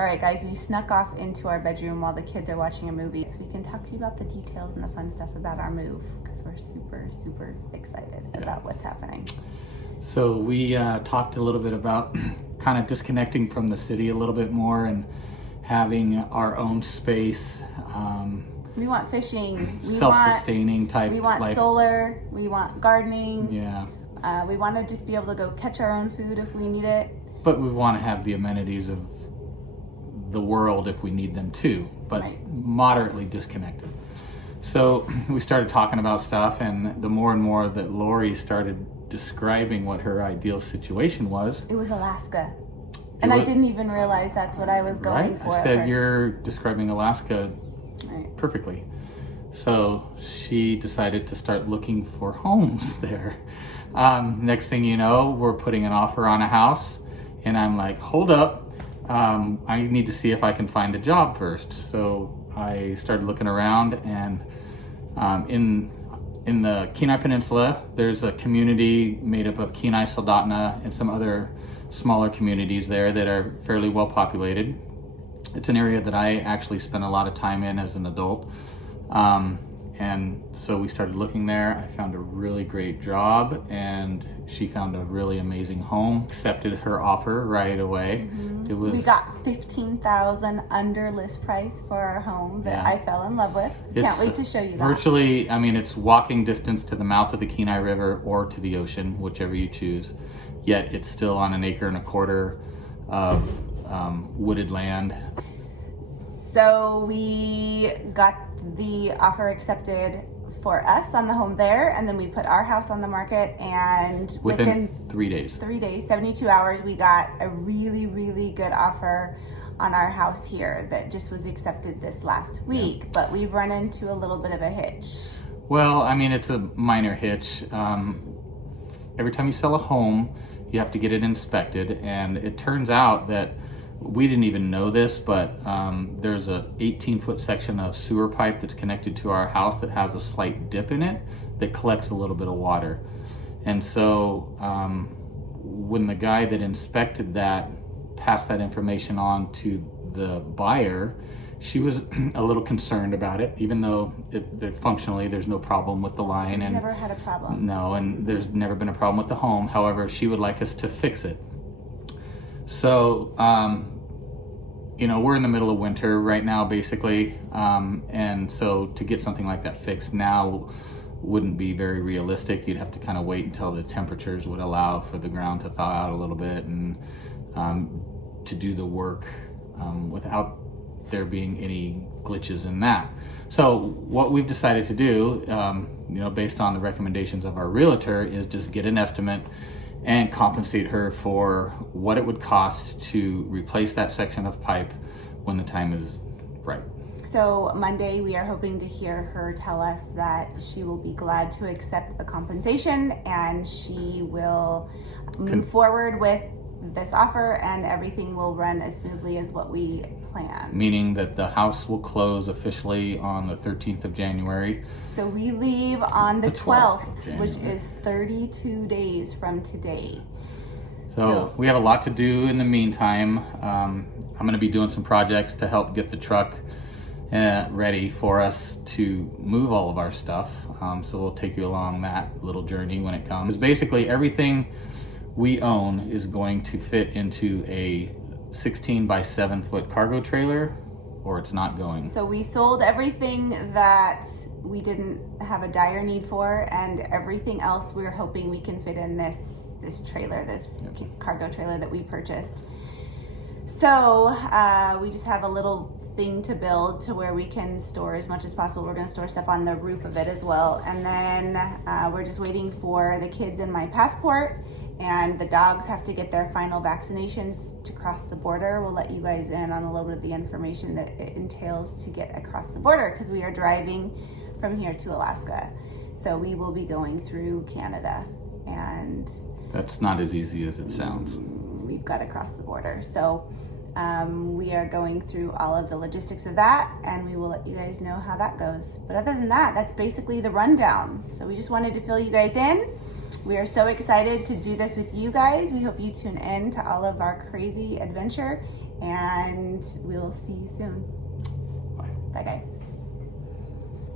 All right, guys, we snuck off into our bedroom while the kids are watching a movie so we can talk to you about the details and the fun stuff about our move because we're super, super excited about what's happening. So we talked a little bit about kind of disconnecting from the city a little bit more and having our own space. We want fishing. Self-sustaining type. We want life. Solar. We want gardening. Yeah. We want to just be able to go catch our own food if we need it. But we want to have the amenities of the world if we need them too, but moderately disconnected. So we started talking about stuff, and the more and more that Lori started describing what her ideal situation was. It was Alaska. And I didn't even realize that's what I was going for. I said, you're describing Alaska perfectly. So she decided to start looking for homes there. Next thing you know, we're putting an offer on a house, and I'm like, hold up. I need to see if I can find a job first. So I started looking around, and in the Kenai Peninsula, there's a community made up of Kenai, Soldotna, and some other smaller communities there that are fairly well populated. It's an area that I actually spent a lot of time in as an adult. And so we started looking there. I found a really great job, and she found a really amazing home. Accepted her offer right away. We got $15,000 under list price for our home that I fell in love with. Can't wait to show you that. Virtually, I mean, it's walking distance to the mouth of the Kenai River or to the ocean, whichever you choose. Yet it's still on 1.25 acres of wooded land. So we got the offer accepted for us on the home there, and then we put our house on the market, and within 3 days, 72 hours, we got a really, really good offer on our house here that just was accepted this last week. But we've run into a little bit of a hitch. Well, I mean, it's a minor hitch. Every time you sell a home, you have to get it inspected, and it turns out that we didn't even know this, but there's a 18-foot section of sewer pipe that's connected to our house that has a slight dip in it that collects a little bit of water. And so when the guy that inspected that passed that information on to the buyer, she was a little concerned about it, even though functionally there's no problem with the line. And never had a problem. No, and there's never been a problem with the home. However, she would like us to fix it. So, we're in the middle of winter right now, basically. And so to get something like that fixed now wouldn't be very realistic. You'd have to kind of wait until the temperatures would allow for the ground to thaw out a little bit and to do the work without there being any glitches in that. So what we've decided to do, based on the recommendations of our realtor, is just get an estimate and compensate her for what it would cost to replace that section of pipe when the time is right. So Monday, we are hoping to hear her tell us that she will be glad to accept the compensation, and she will move forward with this offer, and everything will run as smoothly as what we planned. Meaning that the house will close officially on the 13th of January. So we leave on the 12th, which is 32 days from today. So we have a lot to do in the meantime. I'm going to be doing some projects to help get the truck ready for us to move all of our stuff. So we'll take you along that little journey when it comes. Basically, everything we own is going to fit into a 16 by 7 foot cargo trailer, or it's not going. So we sold everything that we didn't have a dire need for, and everything else we're hoping we can fit in this trailer, this cargo trailer that we purchased. So we just have a little thing to build to where we can store as much as possible. We're going to store stuff on the roof of it as well, and then we're just waiting for the kids and my passport. And the dogs have to get their final vaccinations to cross the border. We'll let you guys in on a little bit of the information that it entails to get across the border, because we are driving from here to Alaska. So we will be going through Canada, and that's not as easy as it sounds. We've got to cross the border. So we are going through all of the logistics of that, and we will let you guys know how that goes. But other than that, that's basically the rundown. So we just wanted to fill you guys in. We are so excited to do this with you guys. We hope you tune in to all of our crazy adventure, and we'll see you soon. Bye. Bye, guys.